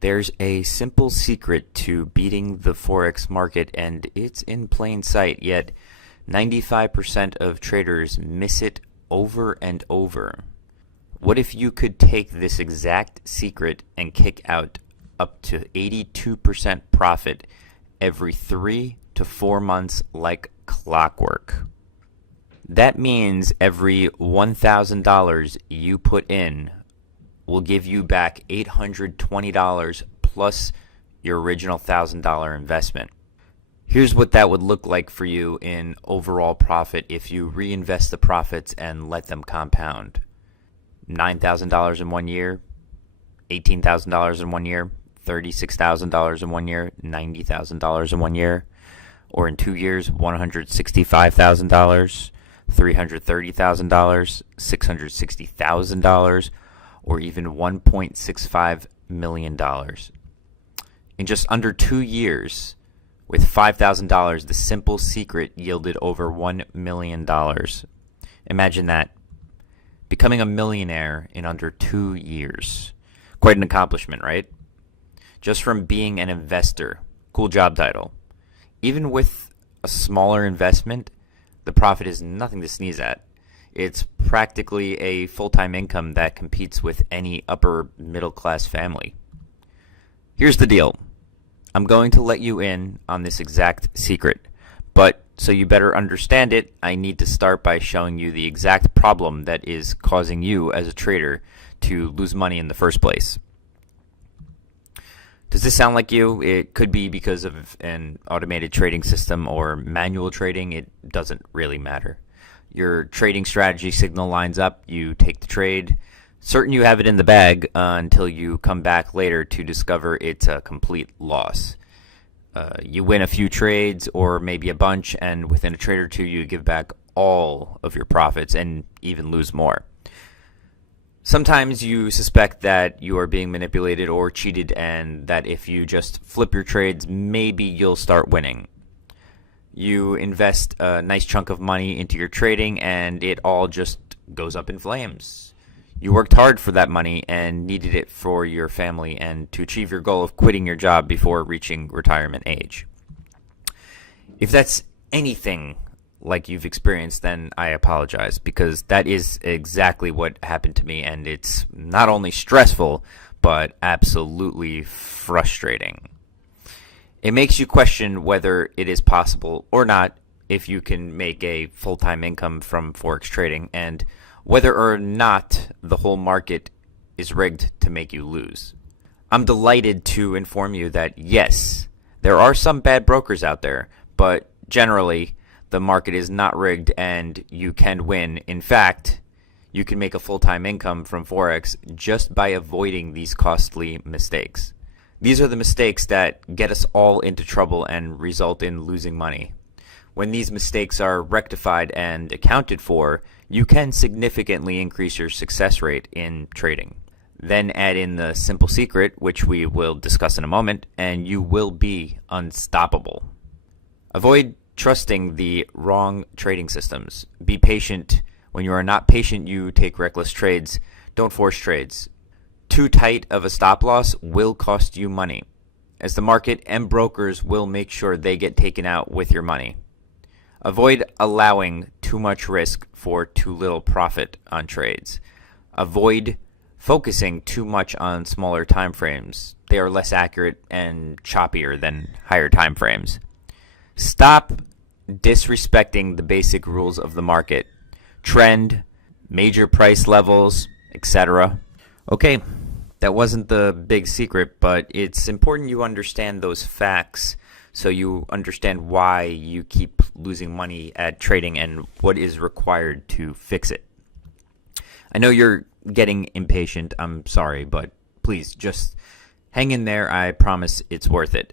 There's a simple secret to beating the Forex market, and it's in plain sight, yet 95% of traders miss it over and over. What if you could take this exact secret and kick out up to 82% profit every 3 to 4 months like clockwork? That means every $1,000 you put in will give you back $820 plus your original $1,000 investment. Here's what that would look like for you in overall profit if you reinvest the profits and let them compound. $9,000 in 1 year, $18,000 in 1 year, $36,000 in 1 year, $90,000 in 1 year, or in 2 years, $165,000, $330,000, $660,000, or even $1.65 million. In just under 2 years, with $5,000, the simple secret yielded over $1 million. Imagine that. Becoming a millionaire in under 2 years. Quite an accomplishment, right? Just from being an investor. Cool job title. Even with a smaller investment, the profit is nothing to sneeze at. It's practically a full-time income that competes with any upper middle-class family. Here's the deal. I'm going to let you in on this exact secret, but so you better understand it, I need to start by showing you the exact problem that is causing you as a trader to lose money in the first place. Does this sound like you? It could be because of an automated trading system or manual trading. It doesn't really matter. Your trading strategy signal lines up, you take the trade, certain you have it in the bag until you come back later to discover it's a complete loss. You win a few trades or maybe a bunch, and within a trade or two you give back all of your profits and even lose more. Sometimes you suspect that you are being manipulated or cheated, and that if you just flip your trades, maybe you'll start winning. You invest a nice chunk of money into your trading and it all just goes up in flames. You worked hard for that money and needed it for your family and to achieve your goal of quitting your job before reaching retirement age. If that's anything like you've experienced, then I apologize, because that is exactly what happened to me, and it's not only stressful, but absolutely frustrating. It makes you question whether it is possible or not if you can make a full-time income from Forex trading, and whether or not the whole market is rigged to make you lose. I'm delighted to inform you that yes, there are some bad brokers out there, but generally the market is not rigged and you can win. In fact, you can make a full-time income from Forex just by avoiding these costly mistakes. These are the mistakes that get us all into trouble and result in losing money. When these mistakes are rectified and accounted for, you can significantly increase your success rate in trading. Then add in the simple secret, which we will discuss in a moment, and you will be unstoppable. Avoid trusting the wrong trading systems. Be patient. When you are not patient, you take reckless trades. Don't force trades. Too tight of a stop loss will cost you money, as the market and brokers will make sure they get taken out with your money. Avoid allowing too much risk for too little profit on trades. Avoid focusing too much on smaller time frames. They are less accurate and choppier than higher time frames. Stop disrespecting the basic rules of the market, trend, major price levels, etc. Okay, that wasn't the big secret, but it's important you understand those facts so you understand why you keep losing money at trading and what is required to fix it. I know you're getting impatient. I'm sorry, but please just hang in there. I promise it's worth it.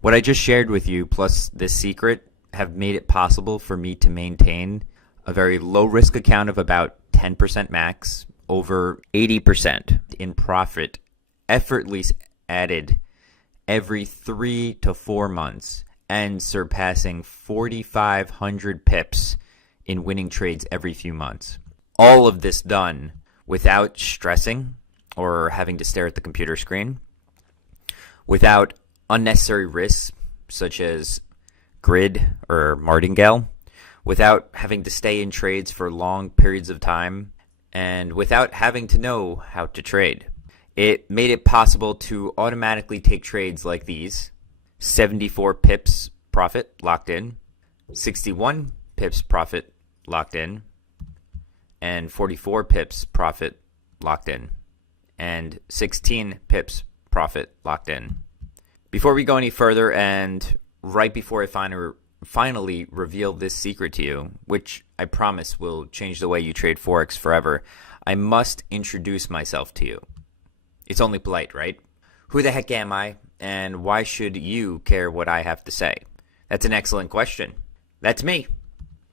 What I just shared with you, plus this secret, have made it possible for me to maintain a very low risk account of about 10% max, over 80% in profit, effortlessly added every 3 to 4 months, and surpassing 4,500 pips in winning trades every few months. All of this done without stressing or having to stare at the computer screen. without unnecessary risks such as grid or martingale, without having to stay in trades for long periods of time, and without having to know how to trade. It made it possible to automatically take trades like these: 74 pips profit locked in, 61 pips profit locked in, and 44 pips profit locked in, and 16 pips profit locked in. Before we go any further, and right before I finally reveal this secret to you, which I promise will change the way you trade Forex forever, I must introduce myself to you. It's only polite, right? Who the heck am I, and why should you care what I have to say? That's an excellent question. That's me.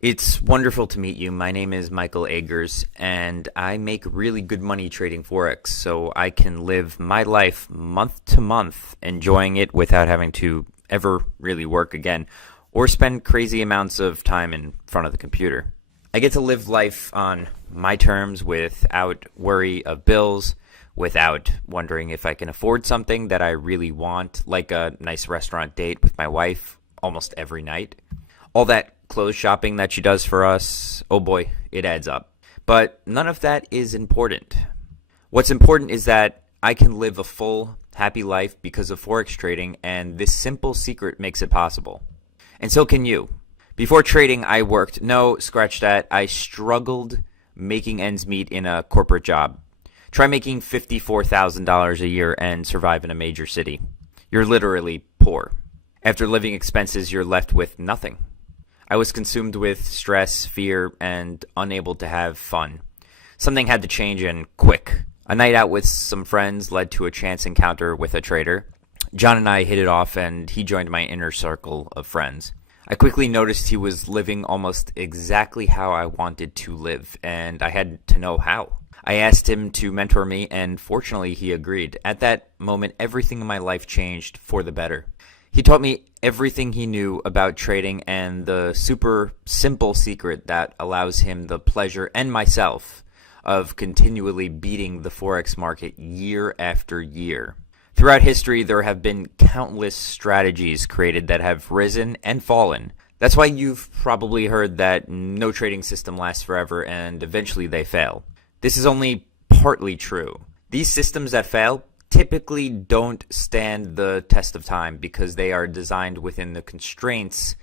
It's wonderful to meet you. My name is Michael Aigers, and I make really good money trading Forex, so I can live my life month to month enjoying it without having to ever really work again or spend crazy amounts of time in front of the computer. I get to live life on my terms without worry of bills, without wondering if I can afford something that I really want, like a nice restaurant date with my wife almost every night. All that clothes shopping that she does for us, oh boy, it adds up. But none of that is important. What's important is that I can live a full, happy life because of Forex trading, and this simple secret makes it possible. And so can you. Before trading, I worked, no, scratch that, I struggled making ends meet in a corporate job. Try making $54,000 a year and survive in a major city. You're literally poor. After living expenses, you're left with nothing. I was consumed with stress, fear, and unable to have fun. Something had to change, and quick. A night out with some friends led to a chance encounter with a trader. John and I hit it off, and he joined my inner circle of friends. I quickly noticed he was living almost exactly how I wanted to live, and I had to know how. I asked him to mentor me, and fortunately he agreed. At that moment, everything in my life changed for the better. He taught me everything he knew about trading and the super simple secret that allows him the pleasure, and myself, of continually beating the Forex market year after year. Throughout history, there have been countless strategies created that have risen and fallen. That's why you've probably heard that no trading system lasts forever and eventually they fail. This is only partly true. These systems that fail typically don't stand the test of time because they are designed within the constraints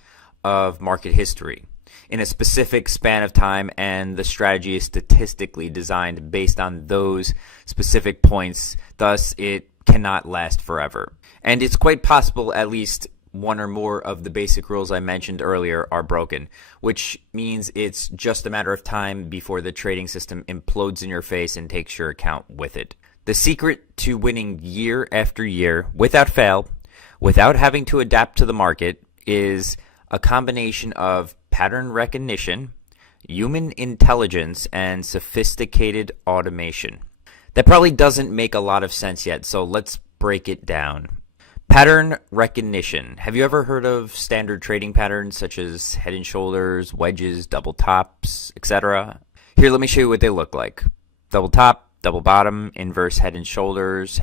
of market history in a specific span of time, and the strategy is statistically designed based on those specific points. Thus, it cannot last forever. And it's quite possible at least one or more of the basic rules I mentioned earlier are broken, which means it's just a matter of time before the trading system implodes in your face and takes your account with it. The secret to winning year after year without fail, without having to adapt to the market, is a combination of pattern recognition, human intelligence, and sophisticated automation. That probably doesn't make a lot of sense yet, so let's break it down. Pattern recognition. Have you ever heard of standard trading patterns such as head and shoulders, wedges, double tops, etc.? Here, let me show you what they look like. Double top, double bottom, inverse head and shoulders,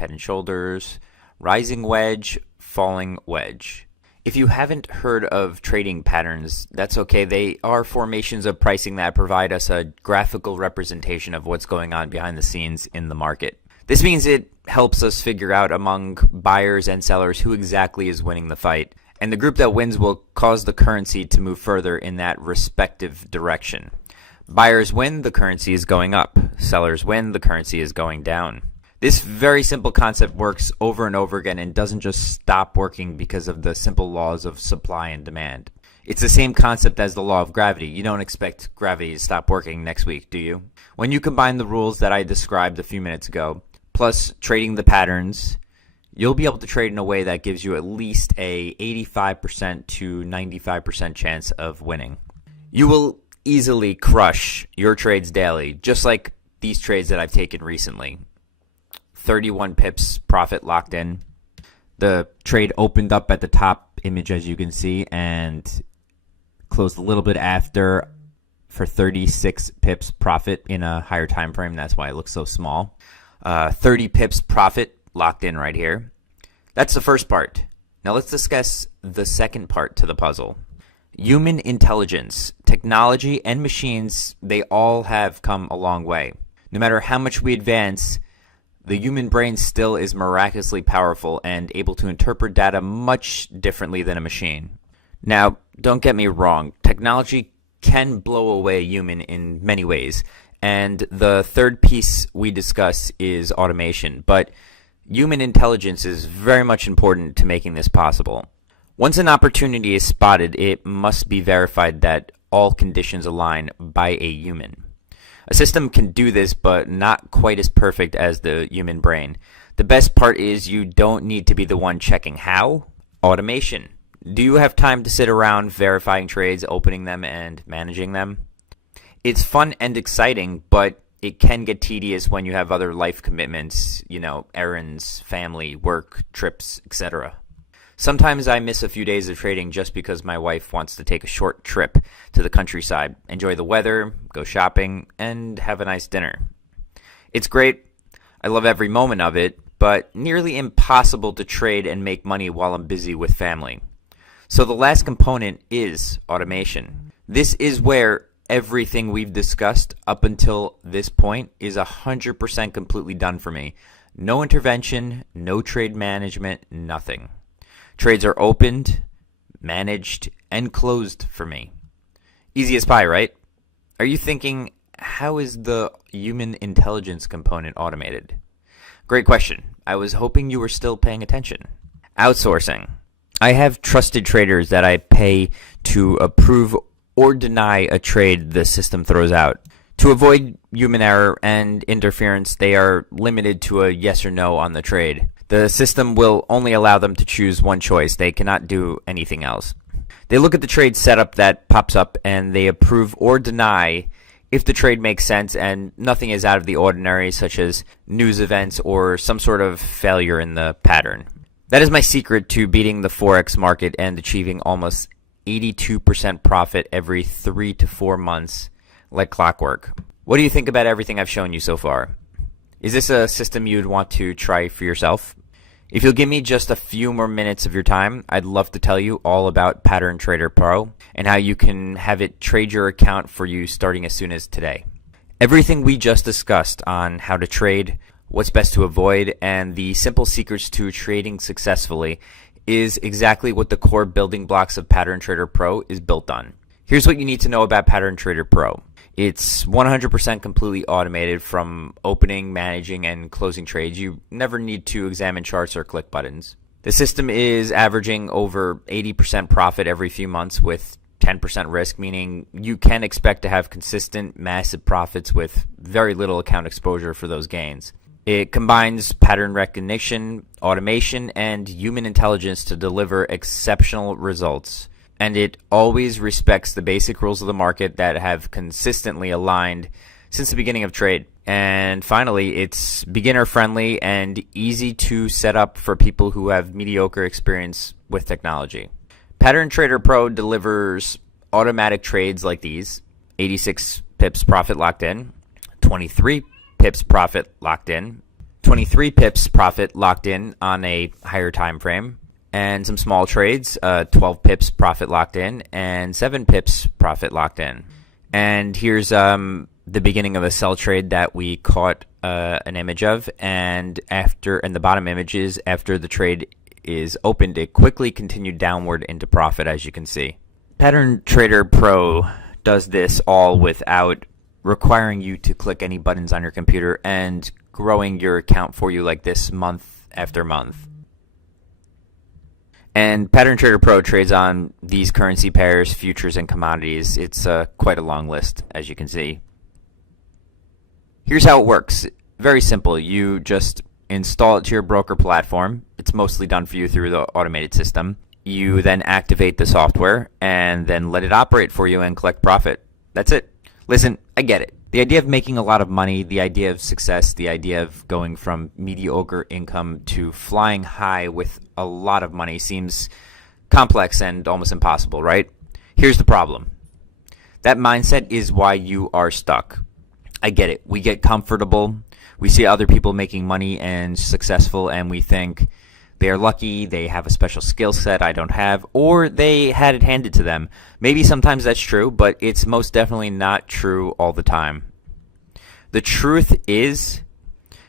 rising wedge, falling wedge. If you haven't heard of trading patterns, that's okay. They are formations of pricing that provide us a graphical representation of what's going on behind the scenes in the market. This means it helps us figure out among buyers and sellers who exactly is winning the fight, and the group that wins will cause the currency to move further in that respective direction. Buyers win, the currency is going up. Sellers win, the currency is going down. This very simple concept works over and over again and doesn't just stop working because of the simple laws of supply and demand. It's the same concept as the law of gravity. You don't expect gravity to stop working next week, do you? When you combine the rules that I described a few minutes ago, plus trading the patterns, you'll be able to trade in a way that gives you at least a 85% to 95% chance of winning. You will easily crush your trades daily, just like these trades that I've taken recently. 31 pips profit locked in. The trade opened up at the top image, as you can see, and closed a little bit after for 36 pips profit in a higher time frame. That's why it looks so small. 30 pips profit locked in right here. That's the first part. Now let's discuss the second part to the puzzle. Human intelligence, technology, and machines, they all have come a long way. No matter how much we advance, the human brain still is miraculously powerful and able to interpret data much differently than a machine. Now, don't get me wrong, technology can blow away a human in many ways, and the third piece we discuss is automation, but human intelligence is very much important to making this possible. Once an opportunity is spotted, it must be verified that all conditions align by a human. A system can do this, but not quite as perfect as the human brain. The best part is you don't need to be the one checking how. Automation. Do you have time to sit around verifying trades, opening them, and managing them? It's fun and exciting, but it can get tedious when you have other life commitments, errands, family, work, trips, etc. Sometimes I miss a few days of trading just because my wife wants to take a short trip to the countryside, enjoy the weather, go shopping, and have a nice dinner. It's great. I love every moment of it, but nearly impossible to trade and make money while I'm busy with family. So the last component is automation. This is where everything we've discussed up until this point is 100% completely done for me. No intervention, no trade management, nothing. Trades are opened, managed, and closed for me. Easy as pie, right? Are you thinking, how is the human intelligence component automated? Great question. I was hoping you were still paying attention. Outsourcing. I have trusted traders that I pay to approve or deny a trade the system throws out. To avoid human error and interference, they are limited to a yes or no on the trade. The system will only allow them to choose one choice. They cannot do anything else. They look at the trade setup that pops up and they approve or deny if the trade makes sense and nothing is out of the ordinary, such as news events or some sort of failure in the pattern. That is my secret to beating the Forex market and achieving almost 82% profit every 3 to 4 months like clockwork. What do you think about everything I've shown you so far? Is this a system you'd want to try for yourself? If you'll give me just a few more minutes of your time, I'd love to tell you all about Pattern Trader Pro and how you can have it trade your account for you starting as soon as today. Everything we just discussed on how to trade, what's best to avoid, and the simple secrets to trading successfully is exactly what the core building blocks of Pattern Trader Pro is built on. Here's what you need to know about Pattern Trader Pro. It's 100% completely automated from opening, managing, and closing trades. You never need to examine charts or click buttons. The system is averaging over 80% profit every few months with 10% risk, meaning you can expect to have consistent, massive profits with very little account exposure for those gains. It combines pattern recognition, automation, and human intelligence to deliver exceptional results. And it always respects the basic rules of the market that have consistently aligned since the beginning of trade. And finally, it's beginner friendly and easy to set up for people who have mediocre experience with technology. Pattern Trader Pro delivers automatic trades like these: 86 pips profit locked in, 23 pips profit locked in, 23 pips profit locked in on a higher time frame, and some small trades, 12 pips profit locked in, and 7 pips profit locked in. And here's the beginning of a sell trade that we caught an image of, and the bottom image is after the trade is opened, it quickly continued downward into profit, as you can see. Pattern Trader Pro does this all without requiring you to click any buttons on your computer and growing your account for you like this month after month. And Pattern Trader Pro trades on these currency pairs, futures, and commodities. It's quite a long list, as you can see. Here's how it works. Very simple. You just install it to your broker platform. It's mostly done for you through the automated system. You then activate the software and then let it operate for you and collect profit. That's it. Listen, I get it. The idea of making a lot of money, the idea of success, the idea of going from mediocre income to flying high with a lot of money seems complex and almost impossible, right? Here's the problem. That mindset is why you are stuck. I get it. We get comfortable. We see other people making money and successful, and we think They are lucky, they have a special skill set I don't have, or they had it handed to them. Maybe sometimes that's true, but it's most definitely not true all the time. The truth is,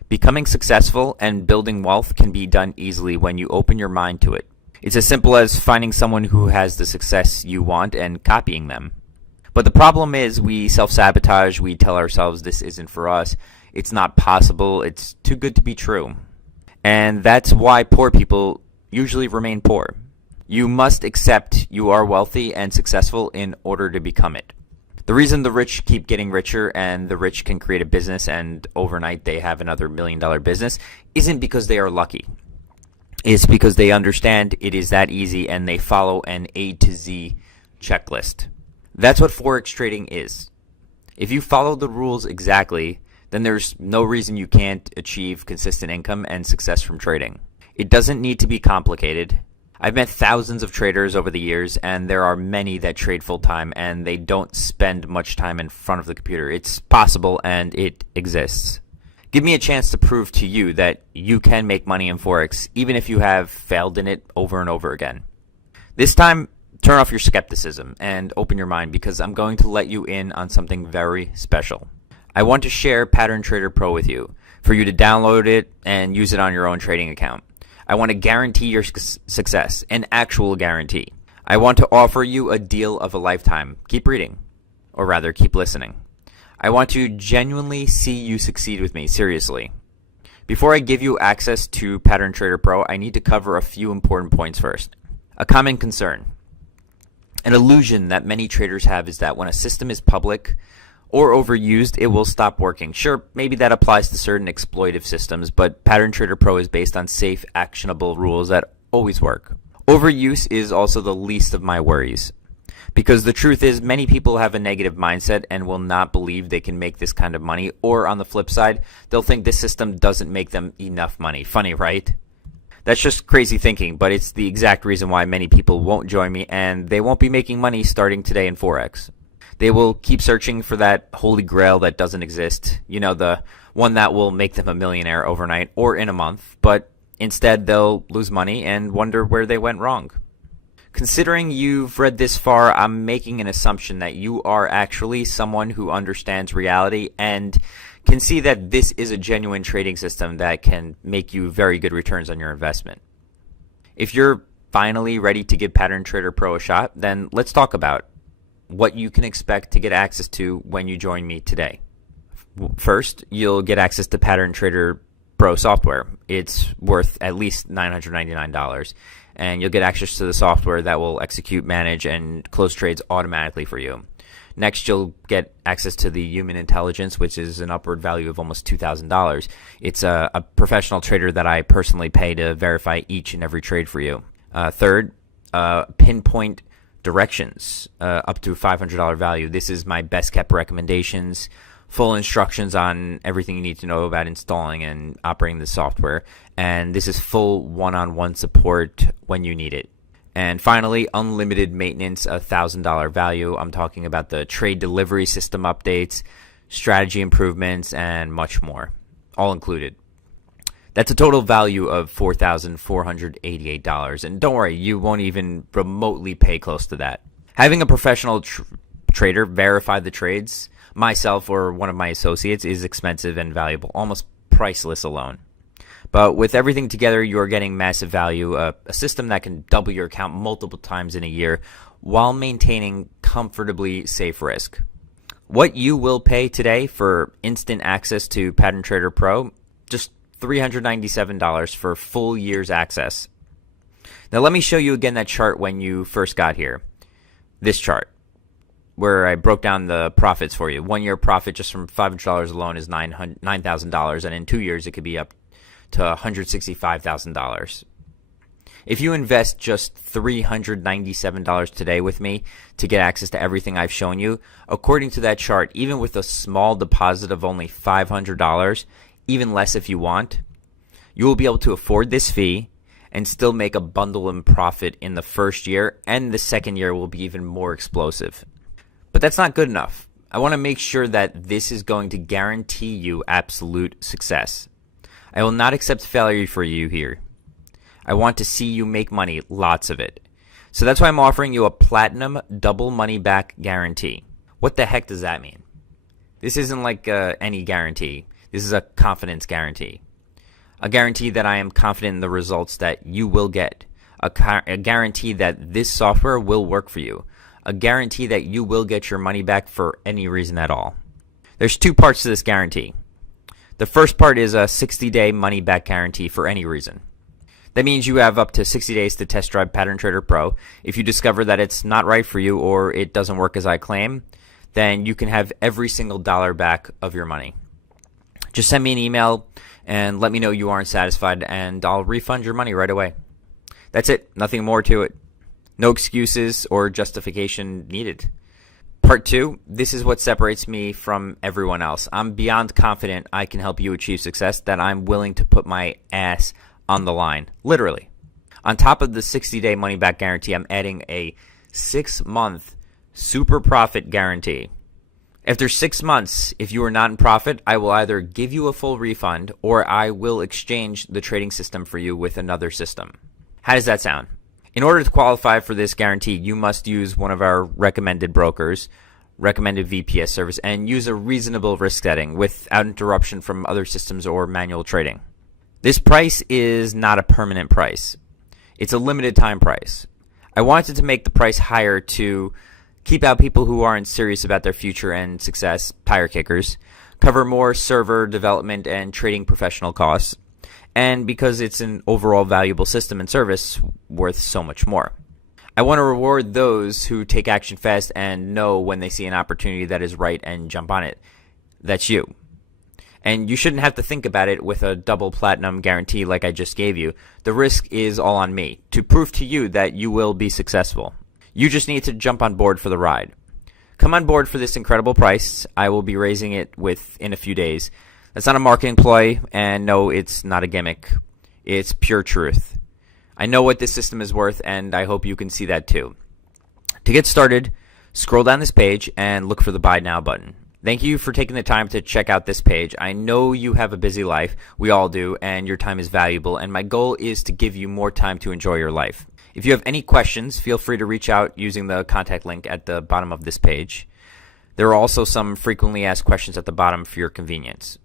becoming successful and building wealth can be done easily when you open your mind to it. It's as simple as finding someone who has the success you want and copying them. But the problem is we self-sabotage, we tell ourselves this isn't for us, it's not possible, it's too good to be true. And that's why poor people usually remain poor. You must accept you are wealthy and successful in order to become it. The reason the rich keep getting richer and the rich can create a business and overnight they have another $1 million business isn't because they are lucky. It's because they understand it is that easy and they follow an A to Z checklist. That's what Forex trading is. If you follow the rules exactly, then there's no reason you can't achieve consistent income and success from trading. It doesn't need to be complicated. I've met thousands of traders over the years, and there are many that trade full-time, and they don't spend much time in front of the computer. It's possible, and it exists. Give me a chance to prove to you that you can make money in Forex, even if you have failed in it over and over again. This time, turn off your skepticism and open your mind, because I'm going to let you in on something very special. I want to share Pattern Trader Pro with you, for you to download it and use it on your own trading account. I want to guarantee your success, an actual guarantee. I want to offer you a deal of a lifetime. Keep reading, or rather, keep listening. I want to genuinely see you succeed with me, seriously. Before I give you access to Pattern Trader Pro, I need to cover a few important points first. A common concern. An illusion that many traders have is that when a system is public or overused, it will stop working. Sure, maybe that applies to certain exploitive systems, but Pattern Trader Pro is based on safe, actionable rules that always work. Overuse is also the least of my worries, because the truth is many people have a negative mindset and will not believe they can make this kind of money, or on the flip side, they'll think this system doesn't make them enough money. Funny, right? That's just crazy thinking, but it's the exact reason why many people won't join me, and they won't be making money starting today in Forex. They will keep searching for that holy grail that doesn't exist, you know, the one that will make them a millionaire overnight or in a month, but instead they'll lose money and wonder where they went wrong. Considering you've read this far, I'm making an assumption that you are actually someone who understands reality and can see that this is a genuine trading system that can make you very good returns on your investment. If you're finally ready to give Pattern Trader Pro a shot, then let's talk about what you can expect to get access to when you join me today. First, you'll get access to Pattern Trader Pro software. It's worth at least $999, and you'll get access to the software that will execute, manage, and close trades automatically for you. Next, you'll get access to the human intelligence, which is an upward value of almost $2,000. It's a professional trader that I personally pay to verify each and every trade for you. Third, pinpoint directions up to $500 value. This is my best kept recommendations, full instructions on everything you need to know about installing and operating the software, and this is full one-on-one support when you need it. And finally, unlimited maintenance, $1,000 value. I'm talking about the trade delivery system updates, strategy improvements, and much more, all included. That's a total value of $4,488. And don't worry, you won't even remotely pay close to that. Having a professional trader verify the trades, myself or one of my associates, is expensive and valuable, almost priceless alone. But with everything together, you're getting massive value, a system that can double your account multiple times in a year while maintaining comfortably safe risk. What you will pay today for instant access to Pattern Trader Pro, just $397 for full year's access. Now let me show you again that chart when you first got here. This chart, where I broke down the profits for you. 1 year profit just from $500 alone is $9,000, and in 2 years it could be up to $165,000. If you invest just $397 today with me to get access to everything I've shown you, according to that chart, even with a small deposit of only $500, even less if you want, you will be able to afford this fee and still make a bundle in profit in the first year, and the second year will be even more explosive. But that's not good enough. I want to make sure that this is going to guarantee you absolute success. I will not accept failure for you here. I want to see you make money, lots of it. So that's why I'm offering you a platinum double money back guarantee. What the heck does that mean? This isn't like any guarantee. This is a confidence guarantee. A guarantee that I am confident in the results that you will get. A guarantee that this software will work for you. A guarantee that you will get your money back for any reason at all. There's two parts to this guarantee. The first part is a 60-day money back guarantee for any reason. That means you have up to 60 days to test drive Pattern Trader Pro. If you discover that it's not right for you or it doesn't work as I claim, then you can have every single dollar back of your money. Just send me an email and let me know you aren't satisfied, and I'll refund your money right away. That's it. Nothing more to it. No excuses or justification needed. Part 2, this is what separates me from everyone else. I'm beyond confident I can help you achieve success, that I'm willing to put my ass on the line, literally. On top of the 60-day money-back guarantee, I'm adding a 6-month super profit guarantee. After 6 months, if you are not in profit, I will either give you a full refund or I will exchange the trading system for you with another system. How does that sound? In order to qualify for this guarantee, you must use one of our recommended brokers, recommended VPS service, and use a reasonable risk setting without interruption from other systems or manual trading. This price is not a permanent price. It's a limited time price. I wanted to make the price higher to keep out people who aren't serious about their future and success, tire kickers, cover more server development and trading professional costs, and because it's an overall valuable system and service worth so much more. I want to reward those who take action fast and know when they see an opportunity that is right and jump on it. That's you. And you shouldn't have to think about it with a double platinum guarantee like I just gave you. The risk is all on me to prove to you that you will be successful. You just need to jump on board for the ride. Come on board for this incredible price. I will be raising it within a few days. That's not a marketing ploy, and no, it's not a gimmick. It's pure truth. I know what this system is worth, and I hope you can see that too. To get started, scroll down this page and look for the Buy Now button. Thank you for taking the time to check out this page. I know you have a busy life. We all do, and your time is valuable, and my goal is to give you more time to enjoy your life. If you have any questions, feel free to reach out using the contact link at the bottom of this page. There are also some frequently asked questions at the bottom for your convenience.